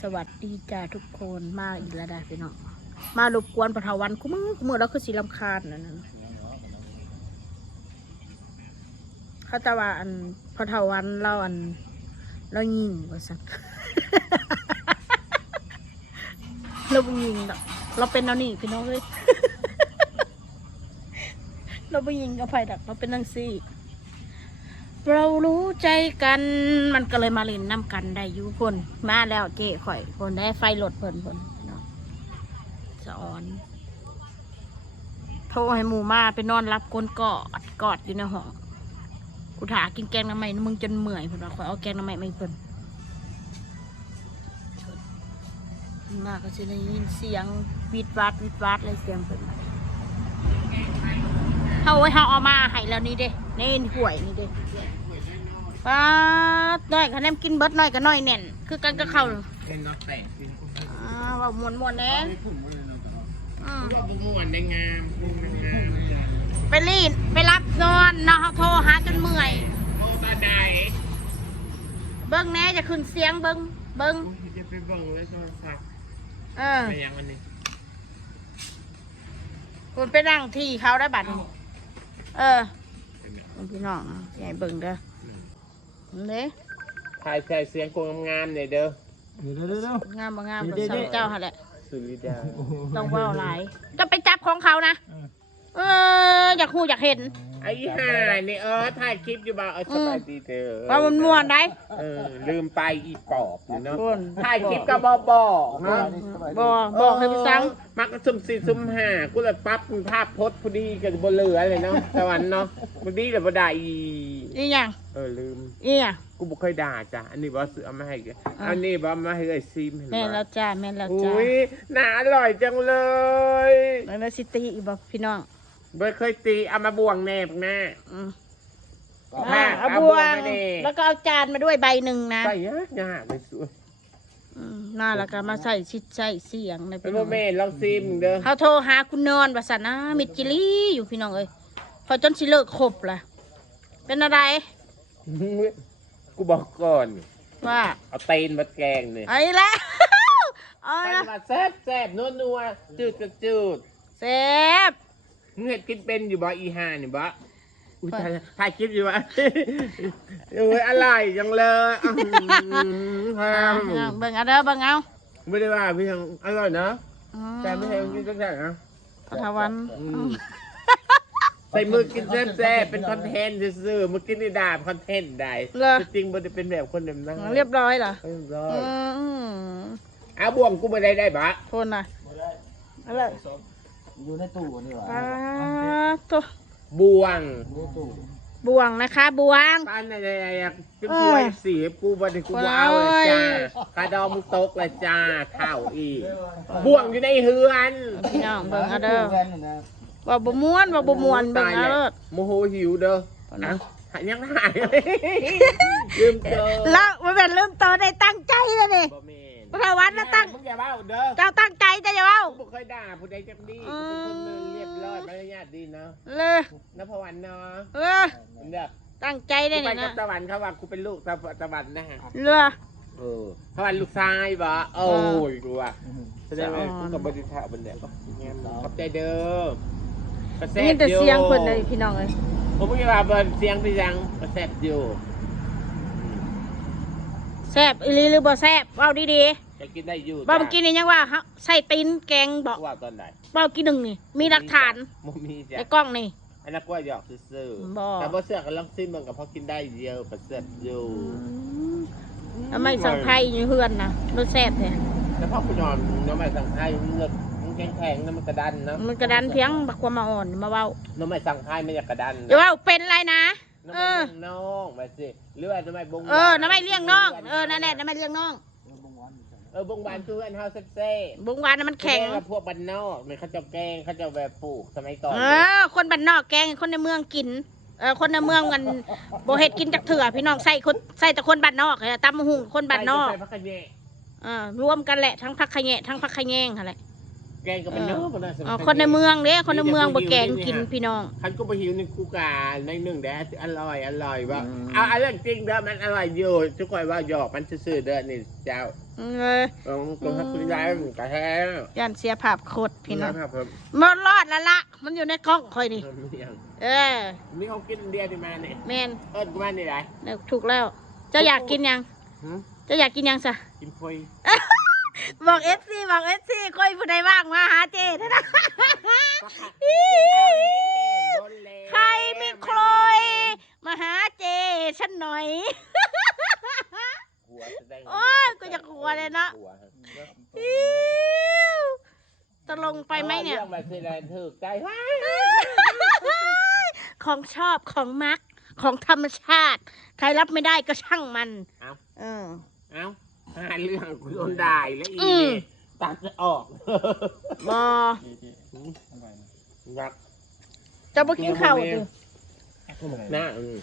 สวัสดีจ้าทุกคนมาอีกแล้วได้พี่น้องมารบกวนปะทวันคุมือคุมือแล้วคือสีลำคาญนั่นนะเขาจะว่าอันพะทวันเราอันเรายิงว่าสักเราไม่ยิงดอกเราเป็นเอาหนีพี่น้องเลยเราไม่ยิงกับไฟดักเราเป็นนังซี่ เรารู้ใจกัน มันก็เลยมาเล่นน้ำกันได้อยู่คนมาแล้วเจ๊ข่อยคนได้ไฟหลดเพิ่นเพิ่นเนาะสอนโทรให้หมูมาไปนอนรับกนกอดกอดอยู่ในห้องกูถากินแกงน้ำไหมมึงจนเมื่อยเพิ่นว่าข่อยเอาแกงน้ำไหมไม่เพิ่นมาก็จะได้ยินเสียงวิดวัดวิดวัดเลยเสียงเพิ่น เฮาไว้เฮาเอามาให้แล้วนี่เด้นี่ห่วยนี่เด้ป้าดน้อยคะแนนกินเบิดน้อยก็น้อยแน่น คือกันก็เข้าเป็นน็อตแตกเป็นอ่าว่ามวนมวนๆแน่อืมว่าบุ้งวนได้งามบุ้งมันงามไปรีดไปรับนอนเนาะเขาโทรหาจนเมื่อยโอ้บาดายเบิ้งแน่จะขึ้นเสียงเบิ้งเบิ้งจะไปเบิ่งแล้วโทรศัพท์เออไปยังวันนี้คุณไปนั่งที่เขาได้บัตรนี่ เออพี่น้องใหญ่เบิ้งเด้อเด้ถ่ายใส่เสียงกงงามๆหน่อยเด้อเดี๋ยวเดี๋ยวเดี๋ยวงามบ่งามเดี๋ก็ยวๆสาวเจ้าหั่นแหละสุริดาต้องเว่าหลายจะไปจับของเขานะ เอออยากหูอยากเห็นไอ้ห่านี่เออถ่ายคลิปอยู่บ่าเออสบายดีเธอว่ามันม่วนได้เออลืมไปอีปอบนี่เนาะคุณถ่ายคลิปกับบอบอเนาะบอกบอกให้ไปสั่งมักก็ซุ่มสี่ซุ่มห้ากูเลยปั๊บภาพพดพอดีกับบนเรือเลยเนาะสวรรค์เนาะพอดีเลยบ่ได้อีอีหยังเออลืม อีหยังกูบ่เคยด่าจ้ะอันนี้บ่ซื้อเอามาให้แกอันนี้บ่เอามาให้ไอ้ซิมเห็นแม่นบ่แล้วจ้าแม่นแล้วจ้าอุ้ยน่าอร่อยจังเลยแล้วนาซิตี้อีกบอกพี่น้อง บ่เคยตีเอามาบวงแนบแม่อืมแม่อ่าเอาเอาบบววงงมาดิแล้วก็เอาจานมาด้วยใบหนึ่งนะใส่ยากยากเลยสวยอืมน่าแล้วก็มาใส่ชิดใส่เสียงในเป็นพี่น้บ่องแม่ลองซิมเด้อเขาโทรหาคุณนอนว่าสันนะมิดจิลี่อยู่พี่น้องเอ้ยพอจนสิเลิกคบล่ะ เป็นอะไรกูบอกก่อน ว่าเอาเตนมาแกงเนี่ยไอ้ละเอาไปละมาแซ่บแซ่บนัวนัวจืดจืดจืด เซ่บ มึงเห็ดกินเป็นอยู่บ่อีห่านี่บ่อุ้ยถ่ายถ่ายคลิปอยู่บ่เอ้ยอร่อยจังเลยอื้อหือแพเอางเอาเบิ่งเอาเด้อเบิ่งเอาไม่ได้ว่าพี่ยังอร่อยนะอืแต่ไม่ใช่กินตั้งแต่นะปทวันอืม ใส่มือกินแซ่บๆเป็นคอนเทนต์ซื่อๆมือกินในดาบคอนเทนต์ได้เหรอ จริงๆมันจะเป็นแบบคนแบบนั้นเรียบร้อยเหรอเรียบร้ออืยมเอาบ่วงกูไม่ได้ได้บะโทษนะอะไร อยู่ในตู้นี่หว่าปลาตัวบ่วงในตู้บวงนะคะบวงป้านอะไรอะเป็นถ้วยสีกูบันกูบ่เอาเลยจ้าคาดองมึงตกเลยจ้าข้าวอีกบ่วงอยู่ในเฮือนพี่น้องเบิ่งเอาเด้อกันนะว่าบ่ม่วนว่าบ่ม่วนเบิ่งเอาเด้อโมโหหิวเด้อเอานะหายังหายลืมเจอแล้วมันเป็นเริ่มต้นได้ตั้งใจเลยนี่บ่แม่น พระวัดนะตั้งมึงอย่าเบ้าเด้อเจ้าตั้งใจจะจะเว้ากูบ่เคยด่าผู้ใดจักดีกูเป็นคนเรียบร้อยมารยาทดีเนาะเลยนภวันเนาะเออเด้อตั้งใจได้กูไปนี่กันะบตะวันเขาว่ากูเป็นลูกตะตะวันนะฮะเลยเออตะวันลูกชายบ่โอ้ยกูว่าแสดงว่ากูกับบริษัทบันเดียก็งานขอบใจเด้อกระแซนี่บแต่อยู่เสียงเพิ่นเลยพี่น้องเอ้ยผมไม่ว่าเบิร์นเสียงพี่ยังกระแซบอยู่แซ่บอีหลีหรือบ่แซ่บเว้าดีจะกินได้อยู่ๆบ่เมื่อกี้นี่ยังว่าเฮาใส่ตีนแกงบ่ว่าตอนไหนบ่กี่หนึ่งนี่ มีหลักฐานมุมีจ้ะในกล้องนี่ อันนั้นก็หยอกซื่อบ่ๆแต่บ่เสื้อกันลังซิมมันกับพอกินได้เดียวกระแซบอยู่ทำไมสังไพอยู่เฮือนนะรสแซ่บแท้แล้วพ่อคุณนอนน้องใหม่สั่งไทยมันเลิกมันแข็งแข็งๆนะมันกระดันเนาะมันกระดานเพียงบักความมาอ่อนมาเว้าน้องใหม่สั่งไทยไม่อยากกระดันอย่าเว้าเป็นไรนะ น้องเอใหม่อเลี้ยงน้องมาสิหรือว่าน้องใหม่บงเออน้ำไม่เลี้ยงน้องเออนั่นแหละน้ำไม่เลี้ยงน้องเออบงบานคืออันเฮาเซ็ตเซ่บุงวานน่ะมันแข็งแกพวกบ้านนอกเหมือนเขาเจะแกงเขาเจะแบบปลูกสมัยก่อนเออ คนบ้านนอกแกงให้คนในเมืองกินเออคนในเมืองมันโบเฮ็ดกินจากเถื่อพี่น้องใส่คนใส่แต่คนบ้านนอกเลยตำหุงคนบ้านนอกใส่พักกันแย่เออรวมกันแหละทั้งพักขะแยะทั้งพักขะแยงอะไร แกงก็เป็นเนื้อก็ได้อ๋อคนในเมืองเด้คนในเมืองบ่แกงกินพี่น้อง คันก็ไปหิวในกูกาในหนึ่งแดดอร่อยอร่อยว่าอืมเอาเอาเรื่องจริงเด้อมันอร่อยอยู่ทุกคนว่าหยอกมันซื่อๆเด้อนี่เจ้าเออตรงตรงทักคุณยายมันกระแทกย่านเสียภาพโคตรพี่น้องครับผมมันรอดแล้วละมันอยู่ในกล้องคอยนี่เออนี่เขากินเดียวที่มาเนี่ยแมนเอิ้นกูมานี่ไรเนี่ยถูกแล้วเจ้าอยากกินยังหืมเจ้าอยากกินยังซะกินพอย บอกเอฟซีบอกเอฟซีคอยผู้ใดว่างมาหาเจเถอะนะใครไม่คลอยมาหาเจฉันหน่อย โอ้ยกูจะกลัวเลยเนาะอิ๊วตกลงไปไหมเนี่ยรื่องแบบสิแลนถือใจของชอบของมักของธรรมชาติ ใครรับไม่ได้ก็ช่างมัน เอาเออเอ้า หาเรื่องกูโดนด่าอีกแล้วอีอืม เนี่ยตัดจะออกบอรักจะมากินข้าวดิหน้าอืม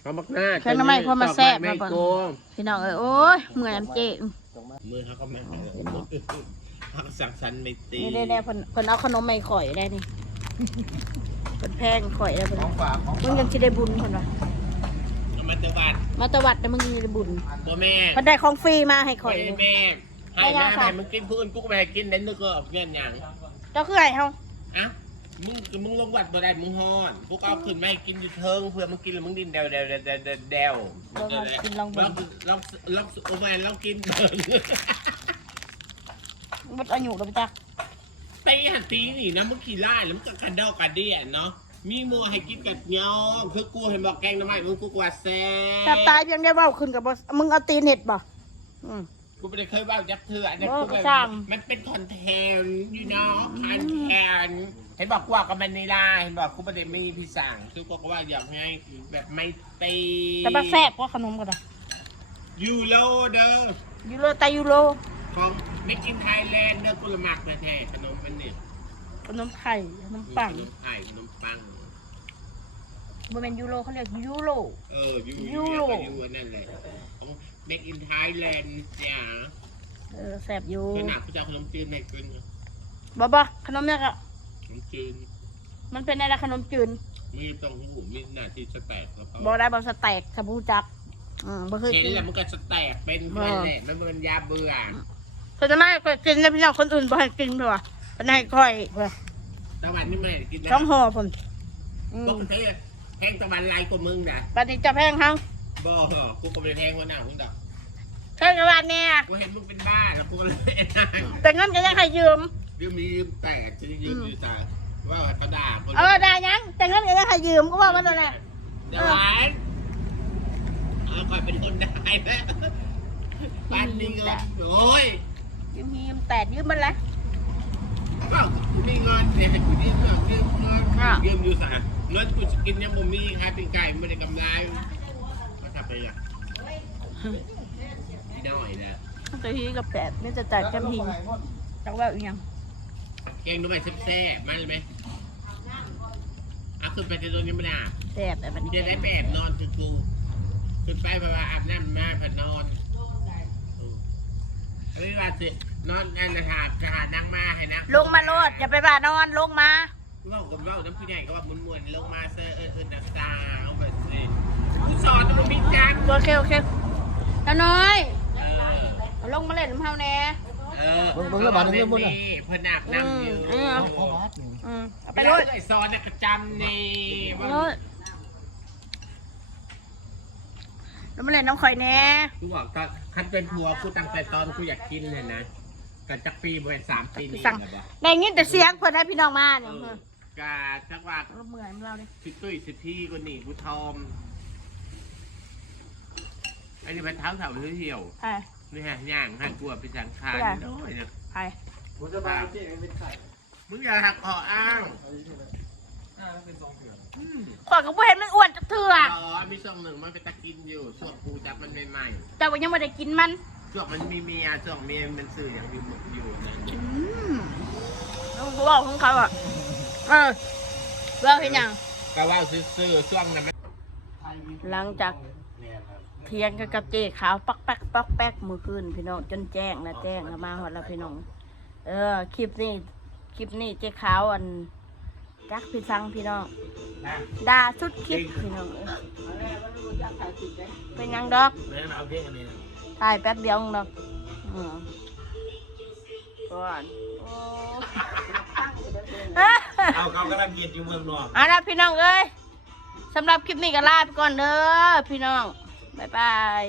เขามักหน้าแค่น้ำไม้พอมาแซ่บไม่มาเบิ่งโกงพี่น้องเอ้ยโอ้ยเหมือนเจมือเขาก็ไม่เขาสั่งสันไม่ตีนี่ได้แน่เพิ่นเพิ่นเอาขนมไม่ข่อยได้นี่เพิ่นแพงข่อยได้เพิ่นของฝากของมึงยังสิได้บุญเพิ่นว่าเอา มาตะวันมาตะวัดแต่มึงยังได้บุญบ่แม่เพิ่นได้ของฟรีมาให้ข่อยไม่เลยแม่ให้ไม่ได้แม่ค่ะให้มึงกินผู้อื่นกูก็ไม่ให้กินเด่นนึกก็เงี้ยอย่างเจ้าคือไอ้เฮาอะมึงมึงลงวัดบ่ได้มึงฮ้อนพวกเอาขึ้นมาให้กินอยู่เทิงเพื่อมึงกินแล้วมึงดินเดวเดวเดวเดวเดวเดวลองเอากินลองลเบิ่องงลองลองโอ้แม่ลองกินเบิ่งบ่อายุดอกจ้ะตีหันตีนี่นะมึงขี่ไล่แล้วมึงก็กระดอกกระเดียนเนาะ มีมัวให้กินกับยองคือกูเห็นบอกแกงน้ำไม้มึงกูกว่าแซ่แต่ตายเพียงได้เว้าขึ้นกับบ่มึงเอาตีนเน็ตบ่อืม กูไม่ได้เคยว่าจักเถื่อเนี่ยโอ้กูแบบช่างมันเป็นคอนเทนต์ยูเนาะคอนเทนต์เห็นบอกกูว่ากับมันนี่ล่ะเห็นบอกกูไม่ได้มีพี่สั่งคือกูก็ว่าอยากให้แบบไม่ตีแต่บ่แซ่บกว่าขนมก็ได้ยูโรเด้อยูโรแต่ยูโรของไม่กินไทยแลนด์เด้อกุลมักแท้ๆขนมมันนี่ ขนมไข่ขนมปังขนมไข่ขนมปังบ่แม่นยูโรเขาเรียกยูโร เออยูยูยูโรโรยูนั่นแหละของ Make in Thailand จ้าเออแซ่บอยู่ขนาดกูจะเอาขนมจีนให้กินบ่บ่ขนมเนี่ยก็ขนมจีน มันเป็นอะไรขนมจืดมีเต้องหูมีหน้าที่สแต็กแล้วก็บ่ได้บ่สแต็กสบู่จักอืมบ่เคยเห็นกินแล้วมันก็สแต็กเป็นแค่นั้นแหละมันเป็นยาเบื่อก็จะไม่เคยกินแล้วพี่น้องคนอื่นบ่ให้กินเพิ่นว่า เพิ่นให้ค่อยเพิ่นตะวันนี่ไม่ได้กินนะต้องห่อเพิ่นอืปมกติแพงตะวันลายกว่ามึงนะบัดนี้จะแพงเฮาบ่กูก็ไม่ได้แพงกว่าหน้าคุณดอกแพงกว่าแน่กูเห็นมึงเป็นบ้าแล้วกูก็เลยได้แต่เงินก็ยังให้ยืม ยืมมียืมแต่จะยืมอยู่แต่ว่าเขาด่าคนเออได้ยัง แต่เงินก็ยังให้ยืมก็ว่ามันนั่นแหละตะวันเอาคอยเป็นคนได้แล้วบ้านนี้เงินโอ้ยยืมยืมแต่ยืมมันแหละเอ้ากูมีเงินเดี๋ยวให้กูยืมเงินยืมเงินอะ ยืมอยู่สะเงินกูจะกินยังบ่มีขายเป็นไก่ไม่ได้กำไรมาทำไปอะพี่น้อยนะกะทิกับแปดนี่จะจ่ายแค่พิงจักว่าอีหยังแกงดูไปแซ่บๆมาเลยไหมอะขึ้นไปจะโดนยังไม่ได้ แซ่บแต่บัดนี้เดี๋ยวได้แบบนอนคือกูขึ้นไปเพราะว่าอาบน้ำมาผ่านนอนอืมไม่ว่าสิ นอนนั่นนะหาจะหานั่งมาให้นะลงมาโลดอย่าไปบ้านอนลงมาเล่ากับเล่าน้ำผู้ใหญ่ก็ว่ามุนมวนๆลงมาเซอเออเออนักตาเอาไปสิกูสอนมันมีจังโอเคโอเคแล้วน้อยเออเอาลงมาเล่นน้ำเฮาแน่เออเพิ่นอาบน้ำอยู่อืมเข้าวัดนี่อืมเอาไปไปเลโลดยสอนนะกระจำนี่เอาโลดแล้วมาเล่นน้ำข่อยแน่ กูบอกตอนคันเป็นผัวกูตั้งแต่ตอนกูอยากกินเลยนะ กันจักปีบริเวณสามปีนี่สั่ง นะบ่ได้ยินแต่เสียงเพิ่นให้พี่น้องมาเอเนี่ยอกาจักว่าเราเมื่อยมันเราดิสิตุ้ยสิพี่กูหนีกูทอมอันนี้มันเท้าเถาเหี่ยวใช่นี่ฮะย่างให้กลัวไปสังขารน้อยนะใช่ผมจะไปเจ๊เป็นไข่มึงอย่าหักคออ้างอ่าเป็นสองเถื่อนอืมข่อยก็บ่เห็นมันอ้วนจักเทื่ออ๋อมีช่วงหนึ่งมันเป็นตะกินอยู่ช่วงกูจับมันใหม่แต่ว่ายังไม่ได้กินมัน ๆ ช่วงมันมีเมียช่วงเมียมันสื่ออย่างอยู่อยู่นะอืมแล้วเขาบอกของเขาอะเออว่าเห็นยังก็ว่าซื่อๆช่วงนั้นมันหลังจากเทียงกันกับเจ๊ขาวปักแป๊กปักแป๊กมือคืนพี่น้องจนแจ้งนะแจ้งแล้วมาหอดแล้วพี่น้อง เออคลิปนี้คลิปนี้เจ๊ขาวอันจักพี่ฟังพี่น้องนะด่าสุดคลิปพี่น้องเอ้ยเป็นหยังดอก แม่มาเอาเพลงอันนี้นะถ่ายแป๊บเดียวดอกอืมก่อนโอ้เอาเขากำลังกินอยู่เมืองนอกเอาละพี่น้องเอ้ยสำหรับคลิปนี้ก็ลาไปก่อนเด้อพี่น้อง บ๊ายบาย